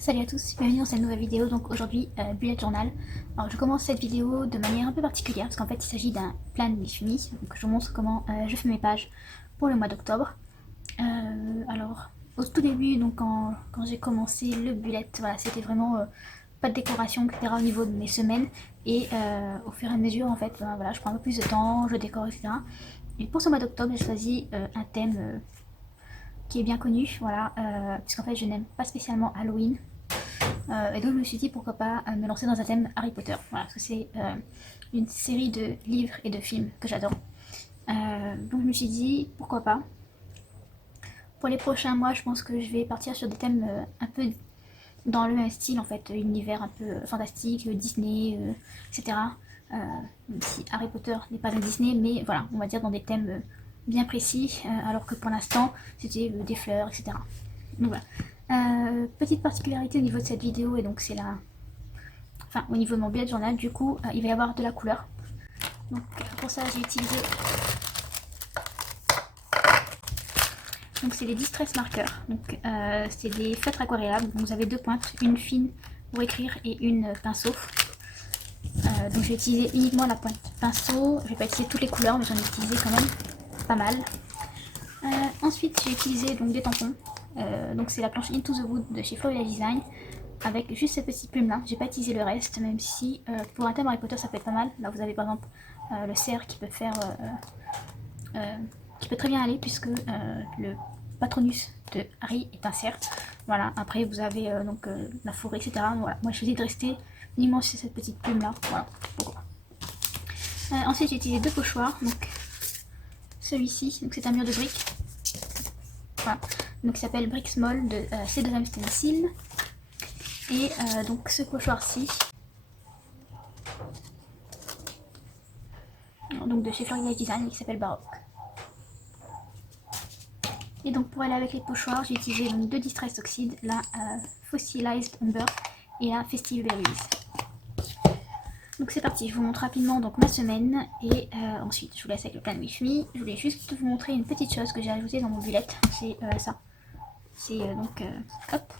Salut à tous, bienvenue dans cette nouvelle vidéo. Donc aujourd'hui, bullet journal. Alors je commence cette vidéo de manière un peu particulière parce qu'en fait il s'agit d'un plan fini. Donc je vous montre comment je fais mes pages pour le mois d'octobre. Alors au tout début, donc quand j'ai commencé le bullet, voilà, c'était vraiment pas de décoration, etc. au niveau de mes semaines. Et au fur et à mesure, en fait, voilà, je prends un peu plus de temps, je décore, etc. Et pour ce mois d'octobre, j'ai choisi un thème qui est bien connu, voilà, puisqu'en fait je n'aime pas spécialement Halloween. Et donc je me suis dit pourquoi pas me lancer dans un thème Harry Potter. Voilà, parce que c'est une série de livres et de films que j'adore. Donc je me suis dit pourquoi pas. Pour les prochains mois, je pense que je vais partir sur des thèmes un peu dans le même style en fait, univers un peu fantastique, Disney, etc. Même si Harry Potter n'est pas un Disney, mais voilà, on va dire dans des thèmes bien précis, alors que pour l'instant c'était des fleurs, etc. Donc voilà. Petite particularité au niveau de cette vidéo, et donc c'est la enfin au niveau de mon bullet journal, du coup il va y avoir de la couleur. Donc pour ça j'ai utilisé, donc c'est des distress markers, donc c'est des feutres aquarellables. Donc vous avez deux pointes, une fine pour écrire et une pinceau. Donc je vais utiliser uniquement la pointe pinceau, je vais pas utiliser toutes les couleurs mais j'en ai utilisé quand même pas mal. Ensuite j'ai utilisé donc des tampons, donc c'est la planche Into the Wood de chez Florida Design, avec juste cette petite plume là. J'ai pas utilisé le reste, même si pour un thème Harry Potter ça peut être pas mal. Là vous avez par exemple le cerf qui peut faire qui peut très bien aller, puisque le patronus de Harry est un cerf. Voilà, après vous avez donc la forêt, etc. Donc, voilà, moi j'ai choisi de rester uniquement sur cette petite plume là. Voilà, pourquoi. Ensuite j'ai utilisé deux pochoirs, donc celui-ci, donc c'est un mur de briques. Voilà, donc il s'appelle Brick Small de C2M Stencil. Et donc ce pochoir-ci, donc de chez Florida Design, qui s'appelle Baroque. Et donc pour aller avec les pochoirs, j'ai utilisé donc deux Distress Oxide, la Fossilized Umber et la Festive Berries. Donc c'est parti, je vous montre rapidement donc ma semaine et ensuite je vous laisse avec le plan with me. Je voulais juste vous montrer une petite chose que j'ai ajoutée dans mon bullet, c'est ça. C'est donc hop,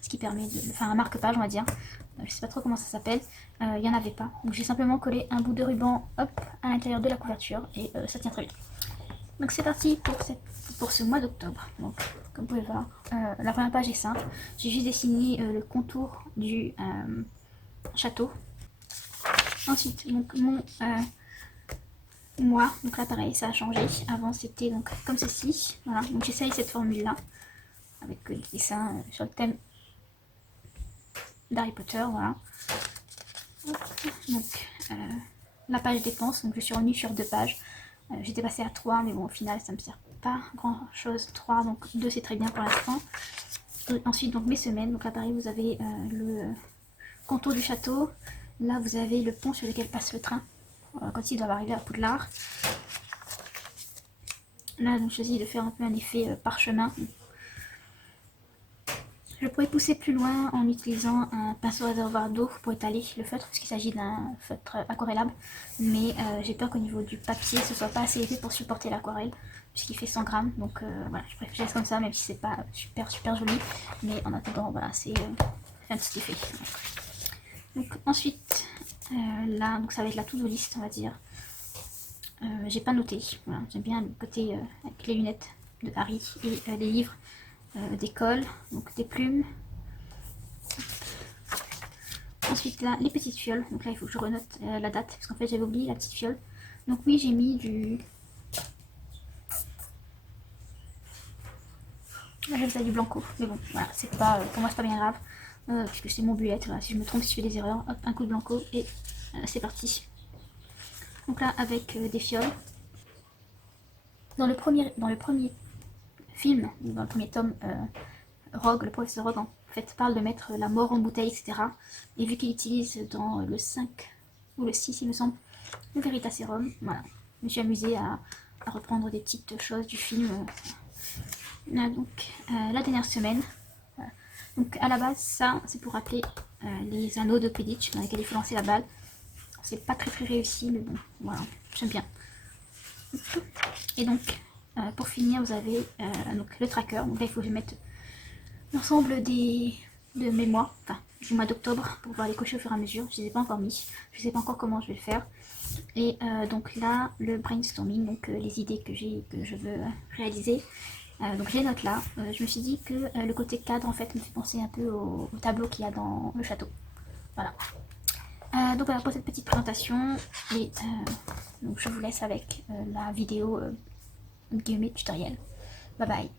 ce qui permet de, enfin un marque-page on va dire. Je sais pas trop comment ça s'appelle, il n'y en avait pas. Donc j'ai simplement collé un bout de ruban hop à l'intérieur de la couverture et ça tient très bien. Donc c'est parti pour ce mois d'octobre. Donc comme vous pouvez voir, la première page est simple. J'ai juste dessiné le contour du château. Ensuite, donc mon mois, donc là pareil, ça a changé. Avant c'était donc comme ceci. Voilà, donc j'essaye cette formule là avec des dessins sur le thème d'Harry Potter. Voilà. Donc la page dépense, donc je suis revenue sur deux pages. J'étais passée à 3, mais bon au final ça me sert pas grand chose. 3, donc 2 c'est très bien pour l'instant. Ensuite donc mes semaines, donc là pareil vous avez le contour du château. Là vous avez le pont sur lequel passe le train quand ils doivent arriver à Poudlard. Là donc j'ai choisi de faire un peu un effet parchemin. Je pourrais pousser plus loin en utilisant un pinceau réservoir d'eau pour étaler le feutre, puisqu'il s'agit d'un feutre aquarellable, mais j'ai peur qu'au niveau du papier ce soit pas assez épais pour supporter l'aquarelle, puisqu'il fait 100 grammes, donc voilà, je préfère laisser comme ça, même si c'est pas super joli, mais en attendant voilà, c'est un petit effet. Donc ensuite là, donc ça va être la to-do list on va dire. J'ai pas noté, voilà, j'aime bien le côté avec les lunettes de Harry et les livres d'école, donc des plumes. Ensuite là, les petites fioles, donc là il faut que je renote la date, parce qu'en fait j'avais oublié la petite fiole. Donc oui, j'ai mis du... Là j'avais ça du blanco, mais bon, voilà, c'est pas, pour moi c'est pas bien grave, puisque c'est mon bullet, voilà, si je me trompe, si je fais des erreurs, hop, un coup de blanco, et c'est parti. Donc là, avec des fioles. Dans le premier film, dans le premier tome, Rogue, le professeur Rogue en fait parle de mettre la mort en bouteille, etc. Et vu qu'il utilise dans le 5 ou le 6 il me semble, le Veritaserum, voilà. Je me suis amusée à reprendre des petites choses du film. Là, donc la dernière semaine. Voilà. Donc à la base ça c'est pour rappeler les anneaux de Quidditch dans lesquels il faut lancer la balle. C'est pas très réussi mais bon voilà, j'aime bien. Et donc pour finir vous avez donc le tracker. Donc là il faut que je mette l'ensemble des de mes mois, enfin du mois d'octobre, pour pouvoir les cocher au fur et à mesure. Je ne les ai pas encore mis, je ne sais pas encore comment je vais le faire. Et donc là, le brainstorming, donc les idées que je veux réaliser. Donc je les note là. Je me suis dit que le côté cadre en fait me fait penser un peu au tableau qu'il y a dans le château. Voilà. Donc voilà pour cette petite présentation. Et donc je vous laisse avec la vidéo tutoriel. Bye bye.